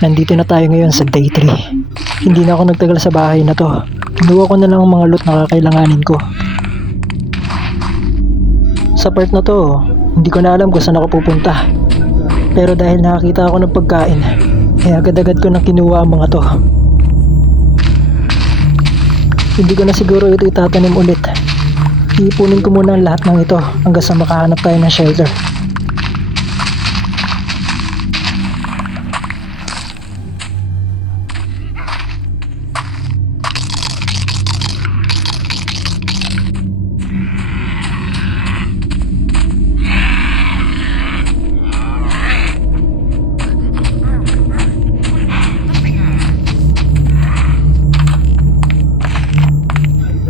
Nandito na tayo ngayon sa day 3. Hindi na ako nagtagal sa bahay na to. Kinuha ko na lang ang mga loot na kakailanganin ko. Sa part na to, hindi ko na alam kung saan ako pupunta. Pero dahil nakakita ako ng pagkain, agad-agad ko nang kinuha ang mga to. Hindi ko na siguro ito itatanim ulit. Iipunin ko muna ang lahat ng ito hanggang sa makahanap tayo ng shelter.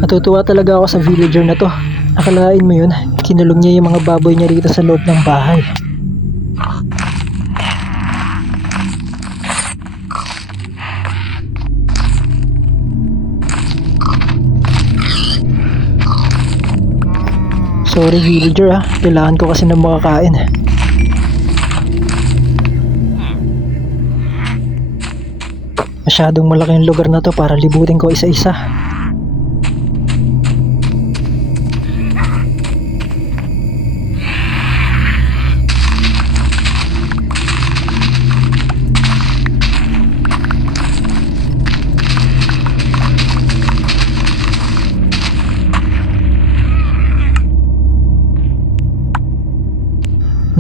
Natutuwa talaga ako sa villager na to. Akalain mo yun, kinulong niya yung mga baboy niya rito sa loob ng bahay. Sorry villager kailangan ko kasi ng makakain. Masyadong malaki yung lugar na to para libutin ko isa-isa.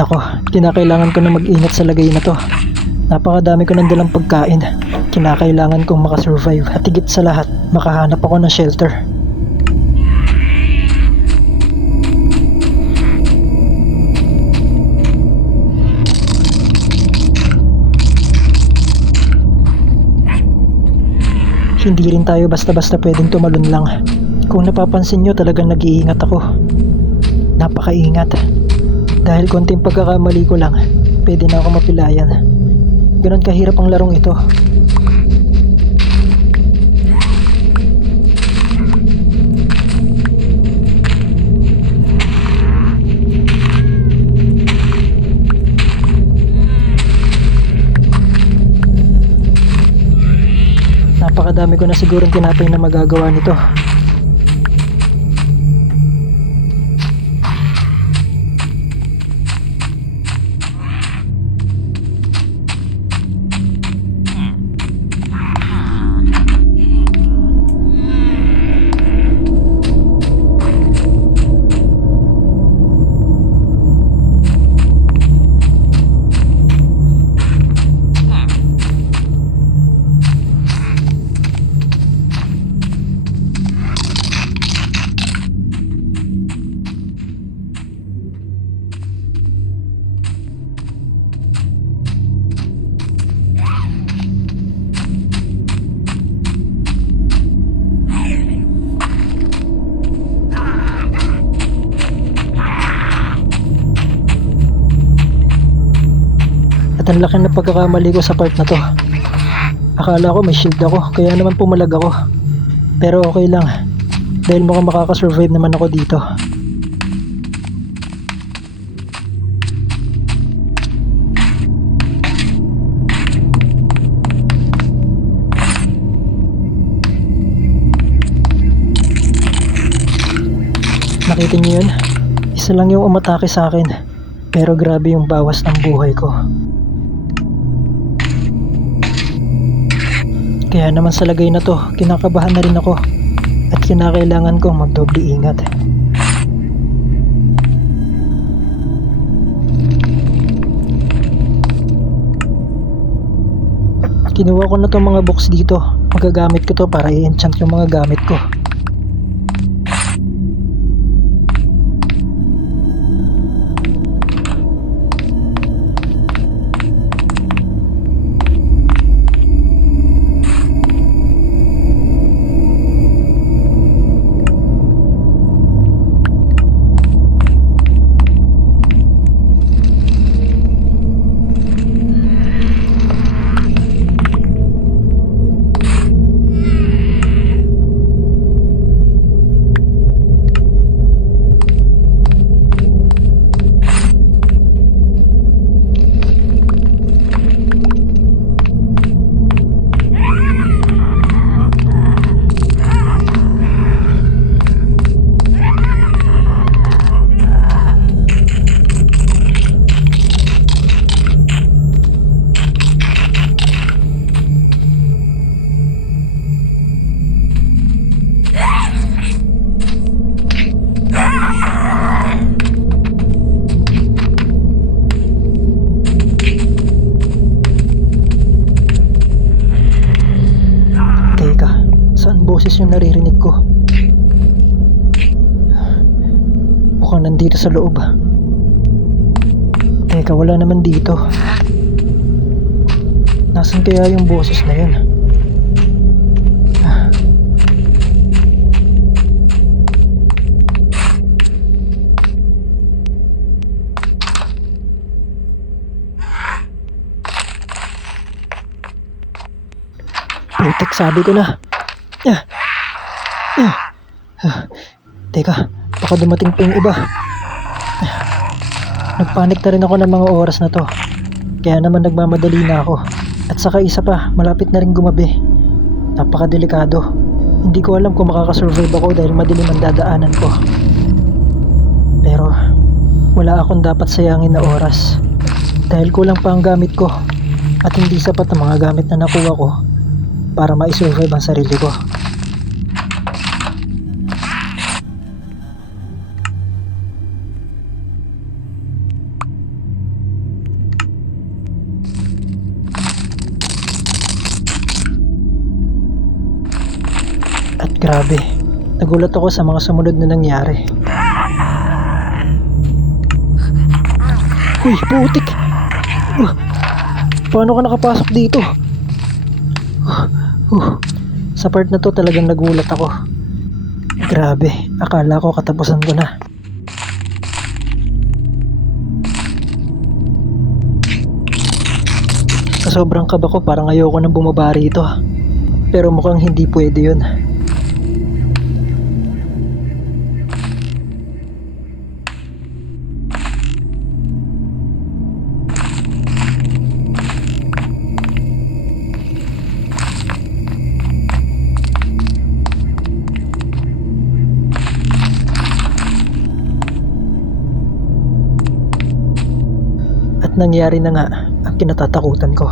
Nako, kinakailangan ko na mag-ingat sa lagay na to. Napakadami ko ng dalang pagkain. Kinakailangan kong makasurvive at higit sa lahat, makahanap ako ng shelter. Hindi rin tayo basta-basta pwedeng tumalon lang. Kung napapansin nyo, talagang nag-iingat ako. Napakaingat. Dahil konting pagkakamali ko lang, pwede na ako mapilayan. Ganon kahirap ang larong ito. Napakadami ko na sigurong tinapay na magagawa nito. Ang laki na pagkakamali ko sa part na to. Akala ko may shield ako, kaya naman pumalag ako. Pero okay lang, dahil mukhang makakasurvive naman ako dito. Nakita niyo yun? Isa lang yung umatake sa akin, pero grabe yung bawas ng buhay ko. Kaya naman sa lagay na to, kinakabahan na rin ako at kinakailangan kong magdoble ingat. Kinuha ko na tong mga box dito. Magagamit ko to para i-enchant yung mga gamit ko. boses yung naririnig ko. Mukhang nandito sa loob. Teka, wala naman dito. Nasaan kaya yung boses na yun? Putik, sabi ko na. Teka, baka dumating pa yung iba. Nagpanik na rin ako ng mga oras na to. Kaya naman nagmamadali na ako. At saka isa pa, malapit na rin gumabi. Napakadelikado. Hindi ko alam kung makakasurvive ako dahil madilim ang dadaanan ko. Pero wala akong dapat sayangin na oras. Dahil kulang pa ang gamit ko. At hindi sapat ang mga gamit na nakuha ko para ma-survive ang sarili ko. At grabe, nagulat ako sa mga sumunod na nangyari. Uy, putik! Paano ka nakapasok dito? Sa part na to talagang nagulat ako. Grabe, akala ko katapusan ko na. Sa sobrang kaba ko, parang ayoko nang bumaba rito. Pero mukhang hindi pwede yun. At nangyari na nga ang kinatatakutan ko.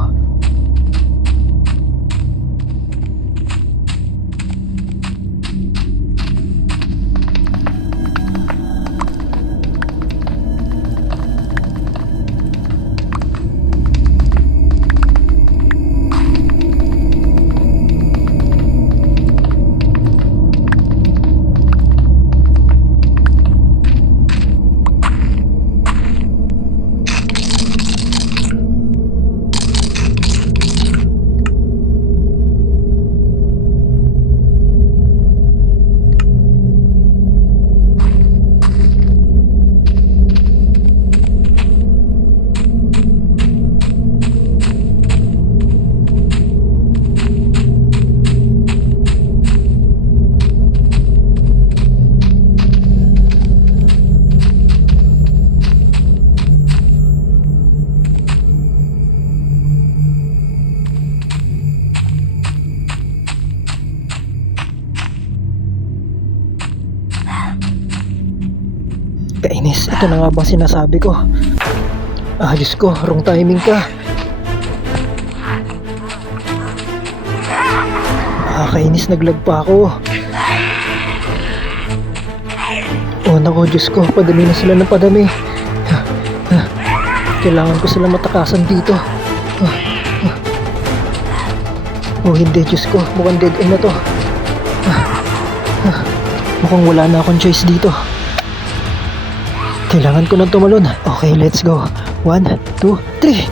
Kainis, ito na nga bang sinasabi ko? Diyos ko, wrong timing ka. Kainis, naglag pa ako. Naku, Diyos ko, padami na sila ng padami. Kailangan ko sila matakasan dito. Hindi, Diyos ko, mukhang dead end na to. Mukhang wala na akong choice dito. Kailangan ko nang tumalon. Okay, let's go. 1, 2, 3.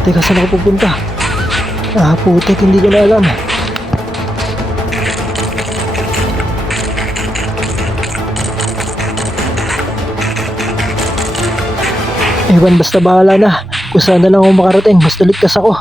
Teka, saan ako pupunta? Putik, hindi ko na alam. Ewan, basta bahala na. Kung saan na lang ako makarating, basta ligtas ako.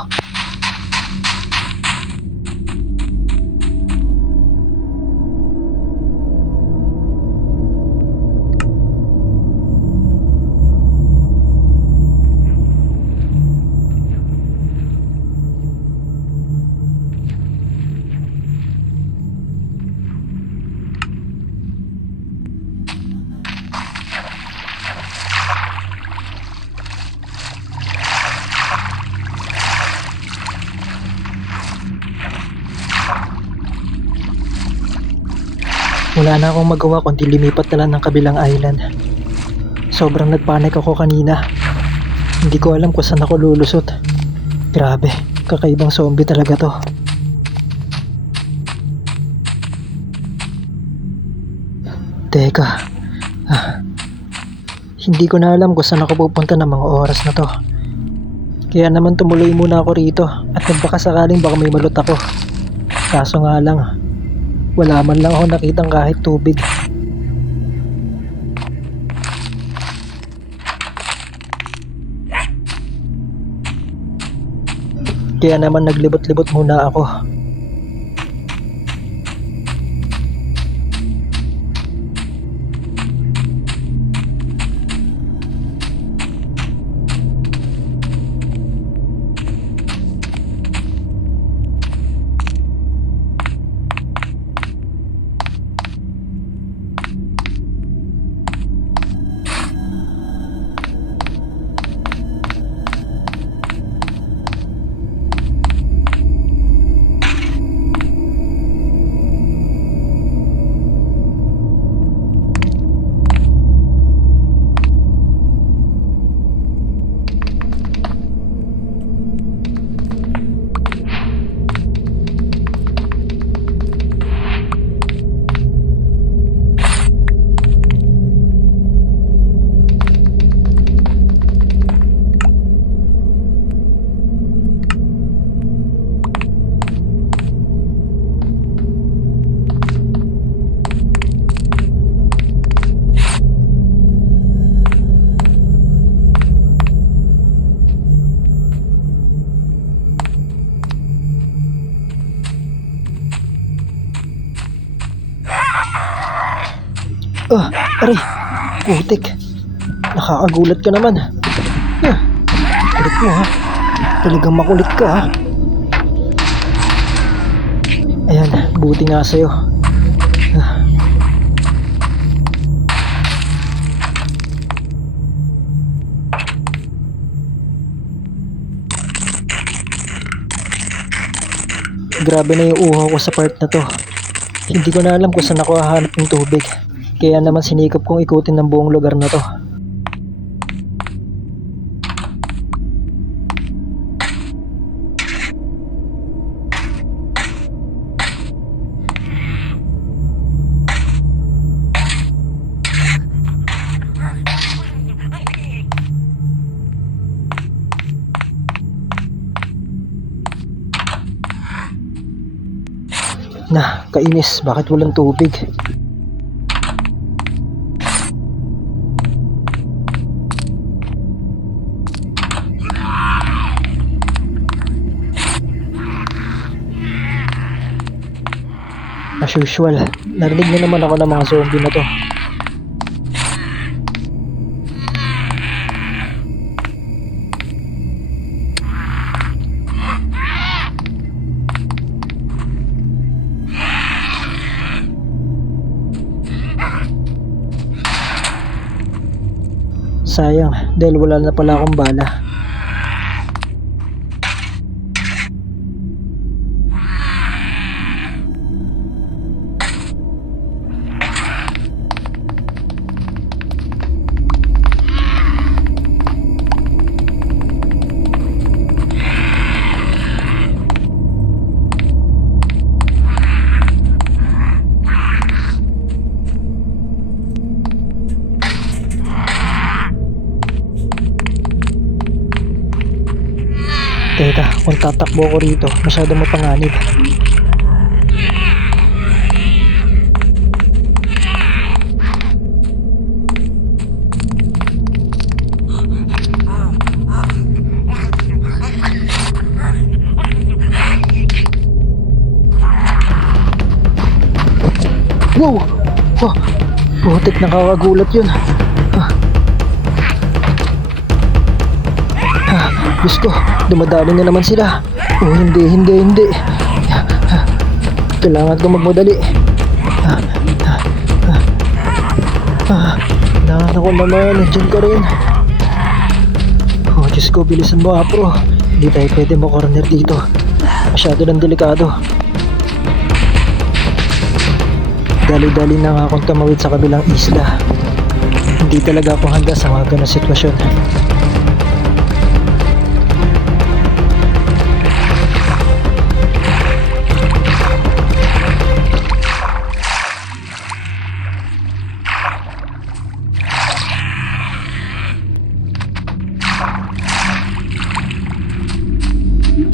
Wala na akong magawa kundi lumipat na lang ng kabilang island. Sobrang nagpanik ako kanina. Hindi ko alam kung saan ako lulusot. Grabe, kakaibang zombie talaga to. Teka, hindi ko na alam kung saan ako pupunta ng mga oras na to. Kaya naman tumuloy muna ako rito at nagbakasakaling baka may malot ako. Kaso nga lang, wala man lang ako nakitang kahit tubig. Kaya naman naglibot-libot muna ako. Aray, putik. Nakakagulat ka naman. Kulit mo ha. Talagang makulit ka ha. Ayan, buti nga sa'yo. Grabe na yung uhaw ko sa part na to. Hindi ko na alam kung saan ako hahanap ng tubig. Kaya naman sinikap kong ikutin ng buong lugar na to. Kainis, bakit walang tubig? As usual, narinig na naman ako ng mga zombie na to. Sayang, dahil wala na pala akong bala. Teka, kung tatakbo ko rito, masyado mapanganib. Wow! Oh, putik, nakakagulat yun. Diyos ko, dumadami na naman sila. Oh, hindi. Kailangan ko magmadali. Kailangan ako naman, nandiyan ka rin. Oh, Diyos ko, bilisan mo, Apro. Hindi tayo pwede makorner dito. Masyado ng delikado. Dali-dali na nga akong tumawid sa kabilang isla. Hindi talaga ako handa sa mga ganong sitwasyon.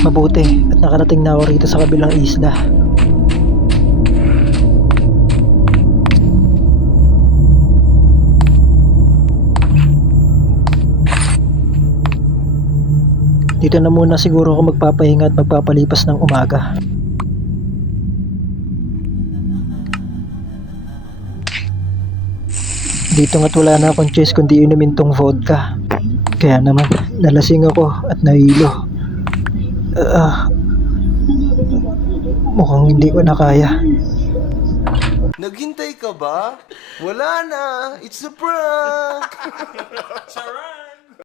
Mabuti at nakarating na ako rito sa kabilang isla. Dito na muna siguro ako magpapahinga at magpapalipas ng umaga. Dito nga't wala na akong choice kundi inumin tong vodka. Kaya naman, nalasing ako at nahilo. Mukhang hindi ko na kaya. Naghintay ka ba? Wala na! It's a prank! Sarap!